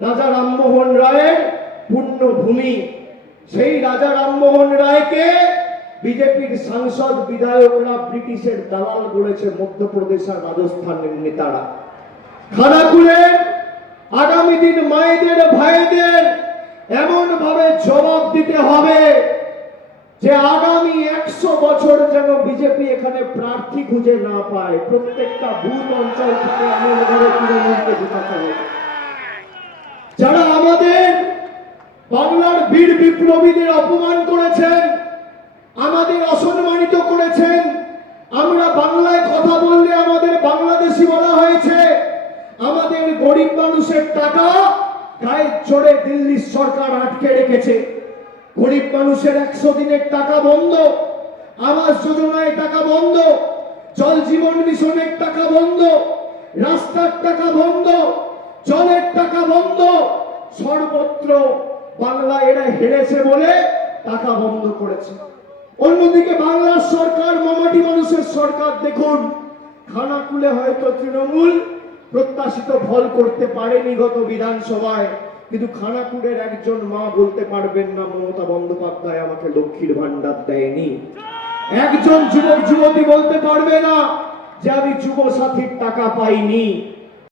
রাজা রামমোহন রায়ের পুণ্যভূমি। সেই রাজা রামমোহন রায়কে বিজেপির সাংসদ বিধায়করা ব্রিটিশের দালাল বলেছে, মধ্যপ্রদেশ আর রাজস্থানের নেতারা। খানাকুলে আগামী দিন মায়েদের ভাইদের এমন ভাবে জবাব দিতে হবে যে আগামী 100 বছর যেন বিজেপি এখানে প্রার্থী খুঁজে না পায়। প্রত্যেকটা বুথ অঞ্চল থেকে এমন ভাবে তৃণমূলকে জিতাতে হবে। যারা আমাদের বাংলার বীর বিপ্লবীদের অপমান করেছেন, আমাদের অসম্মানিত করেছেন, আমরা বাংলায় কথা বললে আমাদের বাংলাদেশি বলা হয়েছে, আমাদের গরিব মানুষের টাকা গায়ে জোরে দিল্লির সরকার আটকে রেখেছে। গরিব মানুষের 100 দিনের টাকা বন্ধ, আবাস যোজনায় টাকা বন্ধ, জল জীবন মিশনের টাকা বন্ধ, রাস্তার টাকা বন্ধ, জলের টাকা বন্ধ, সর্বত্র বাংলা এরা হেরেছে বলে টাকা বন্ধ করেছে। অন্যদিকে বাংলার সরকার মামাটি মানুষের সরকার দেখুন, খানাকুলে হয়তো তৃণমূল প্রত্যাশিত ফল করতে পারেনি গত বিধানসভায়, কিন্তু খানাকুলের একজন মা বলতে পারবেন না মমতা বন্দ্যোপাধ্যায় আমাকে লক্ষ্মীর ভান্ডার দেয়নি। একজন যুবক যুবতী বলতে পারবে না যে আমি যুব সাথীর টাকা পাইনি।